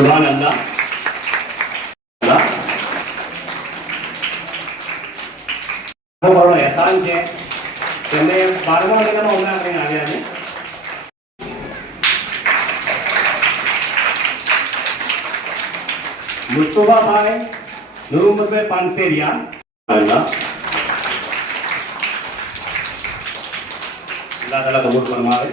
سبحان اللہ. احسان છે એને 12મા મહિનામાં હમણાં આપણે આવ્યા છે. મુસ્તફા ભાઈ નૂરુમભાઈ પાનસેરિયા. અલ્લાહ તાલા કબૂલ ફરમાવે.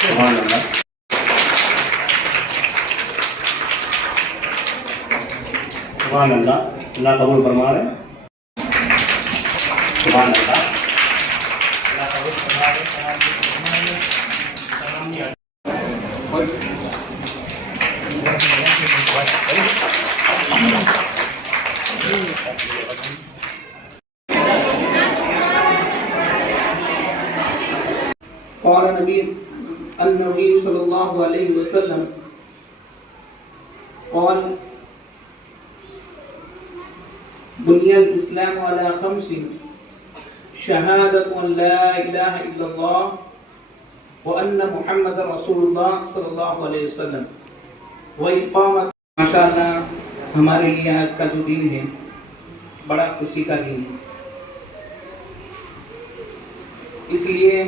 સુભાન અલ્લાહ. સુભાન અલ્લાહ. અલ્લાહ કબૂલ ફરમાવે. સુભાન અલ્લાહ. قال النبي صلى الله عليه وسلم قال بني الإسلام على 5 شهادة أن لا إله إلا الله وأن محمد رسول الله صلى الله عليه وسلم وإقامة. ماشاءاللہ ہمارے لیے آج کا جو دن ہے بڑا خوشی کا دن ہے، اس لیے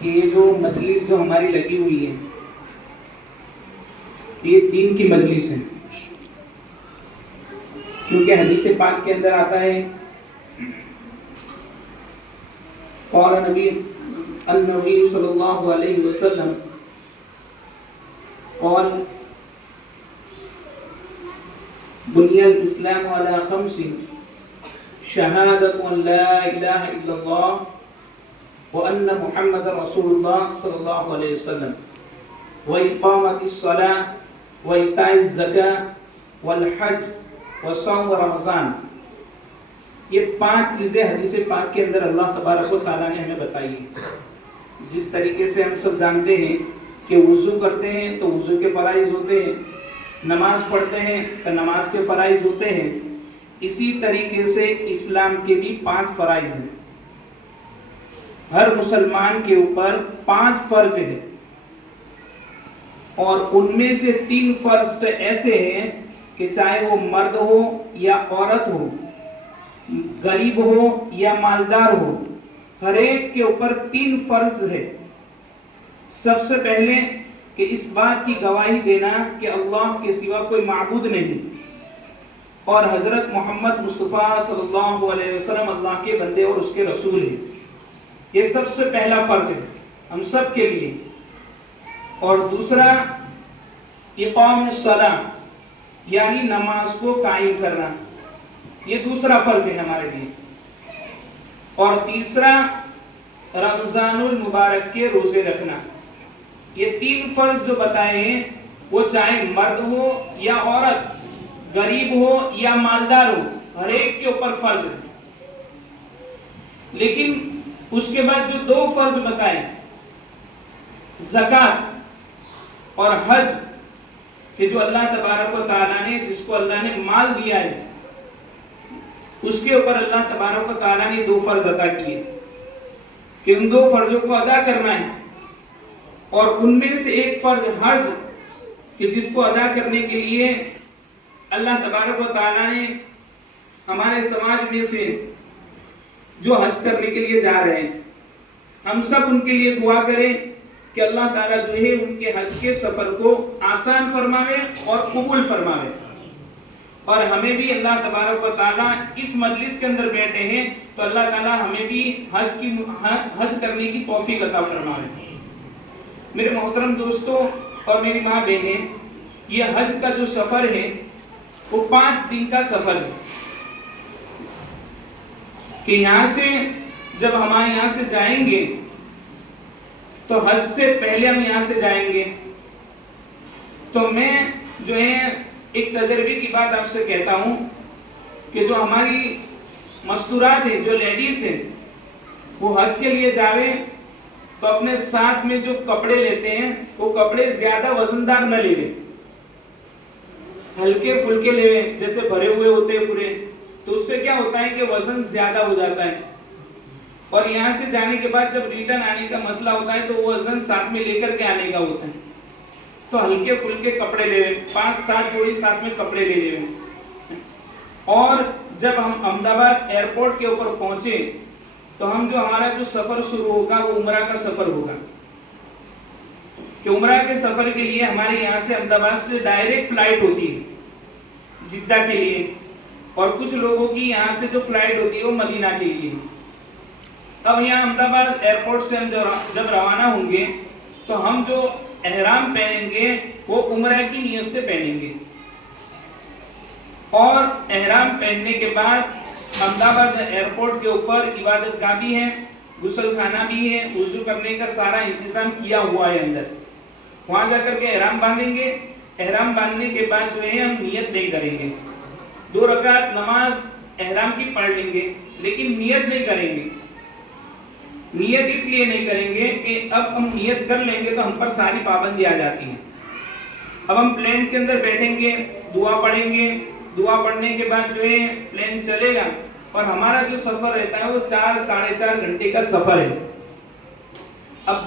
کہ یہ جو مجلس جو ہماری لگی ہوئی ہے یہ دین کی مجلس ہے، کیونکہ حدیث پاک کے اندر آتا ہے قال النبی صلی اللہ علیہ وسلم قال بني الإسلام على 5 شهادة أن لا إله إلا الله وأن محمد رسول الله صلى الله عليه وسلم وإقامة الصلاة وإيتاء الزكاة والحج وصوم رمضان. یہ 5 چیزیں حدیث پاک کے اندر اللہ تبارک و تعالیٰ نے ہمیں بتائی ہے. جس طریقے سے ہم سب جانتے ہیں کہ وضو کرتے ہیں تو وضو کے فرائض ہوتے ہیں، نماز پڑھتے ہیں تو نماز کے فرائض ہوتے ہیں، اسی طریقے سے اسلام کے بھی 5 فرائض ہیں. ہر مسلمان کے اوپر 5 فرض ہیں، اور ان میں سے 3 فرض تو ایسے ہیں کہ چاہے وہ مرد ہو یا عورت ہو، غریب ہو یا مالدار ہو، ہر ایک کے اوپر 3 فرض ہے. سب سے پہلے کہ اس بات کی گواہی دینا کہ اللہ کے سوا کوئی معبود نہیں اور حضرت محمد مصطفیٰ صلی اللہ علیہ وسلم اللہ کے بندے اور اس کے رسول ہیں. یہ سب سے پہلا فرض ہے ہم سب کے لیے. اور دوسرا اقام الصلاۃ یعنی نماز کو قائم کرنا، یہ دوسرا فرض ہے ہمارے لیے. اور تیسرا رمضان المبارک کے روزے رکھنا. یہ 3 فرض جو بتائے ہیں وہ چاہے مرد ہو یا عورت، غریب ہو یا مالدار ہو، ہر ایک کے اوپر فرض ہے. لیکن اس کے بعد جو 2 فرض بتائے زکوٰۃ اور حج، کہ جو اللہ تبارک و تعالیٰ نے جس کو اللہ نے مال دیا ہے اس کے اوپر اللہ تبارک و تعالیٰ نے 2 فرض عطا کیے کہ ان 2 فرضوں کو ادا کرنا ہے. اور ان میں سے ایک فرض حج کہ جس کو ادا کرنے کے لیے اللہ تبارک و تعالیٰ نے ہمارے سماج میں سے جو حج کرنے کے لیے جا رہے ہیں ہم سب ان کے لیے دعا کریں کہ اللہ تعالیٰ جو ہے ان کے حج کے سفر کو آسان فرماوے اور قبول فرماوے. اور ہمیں بھی اللہ تبارک و تعالیٰ اس مجلس کے اندر بیٹھے ہیں تو اللہ تعالیٰ ہمیں بھی حج کرنے کی توفیق عطا فرمائے. میرے محترم دوستوں اور میری ماں بہنیں، یہ حج کا جو سفر ہے وہ 5 دن کا سفر ہے. کہ یہاں سے جب ہمارے یہاں سے جائیں گے تو حج سے پہلے ہم یہاں سے جائیں گے تو میں جو ہے ایک تجربے کی بات آپ سے کہتا ہوں کہ جو ہماری مستورات ہیں، جو لیڈیز ہیں، وہ حج کے لیے جاوے تو اپنے ساتھ میں جو کپڑے لیتے ہیں وہ کپڑے زیادہ وزندار نہ لے لیں، ہلکے پھلکے لے لیں، جیسے بھرے ہوئے ہوتے ہیں پورے، تو اس سے کیا ہوتا ہے کہ وزن زیادہ ہو جاتا ہے، اور یہاں سے جانے کے بعد جب ریٹرن آنے کا مسئلہ ہوتا ہے تو وہ وزن ساتھ میں لے کر کے آنے کا ہوتا ہے. تو ہلکے پھلکے کپڑے لے لیں، 5-7 جوڑی ساتھ میں کپڑے لے لیں. اور جب ہم احمد آباد ایئرپورٹ کے اوپر پہنچے تو ہم جو ہمارا جو سفر شروع ہوگا وہ عمرہ کا سفر ہوگا، کہ عمرہ کے سفر کے لیے ہمارے یہاں سے احمد آباد سے ڈائریکٹ فلائٹ ہوتی ہے جدہ کے لیے، اور کچھ لوگوں کی یہاں سے جو فلائٹ ہوتی ہے وہ مدینہ کے لیے. اب یہاں احمد آباد ایئرپورٹ سے ہم جب روانہ ہوں گے تو ہم جو احرام پہنیں گے وہ عمرہ کی نیت سے پہنیں گے، اور احرام پہننے کے بعد احمد آباد ایئرپورٹ کے اوپر عبادت گاہ بھی ہے، غسل خانہ بھی ہے، وضو کرنے کا سارا انتظام کیا ہوا ہے اندر. وہاں جا کر کے احرام باندھیں گے. احرام باندھنے کے بعد جو ہے ہم نیت نہیں کریں گے، 2 رکعت نماز احرام کی پڑھ لیں گے، لیکن نیت نہیں کریں گے. نیت اس لیے نہیں کریں گے کہ اب ہم نیت کر لیں گے تو ہم پر ساری پابندی آ جاتی ہیں. اب ہم پلین کے اندر بیٹھیں گے، دعا پڑھیں گے، دعا پڑھنے کے بعد جو ہے پلین چلے گا، اور ہمارا جو سفر رہتا ہے وہ 4-4.5 گھنٹے کا سفر ہے. اب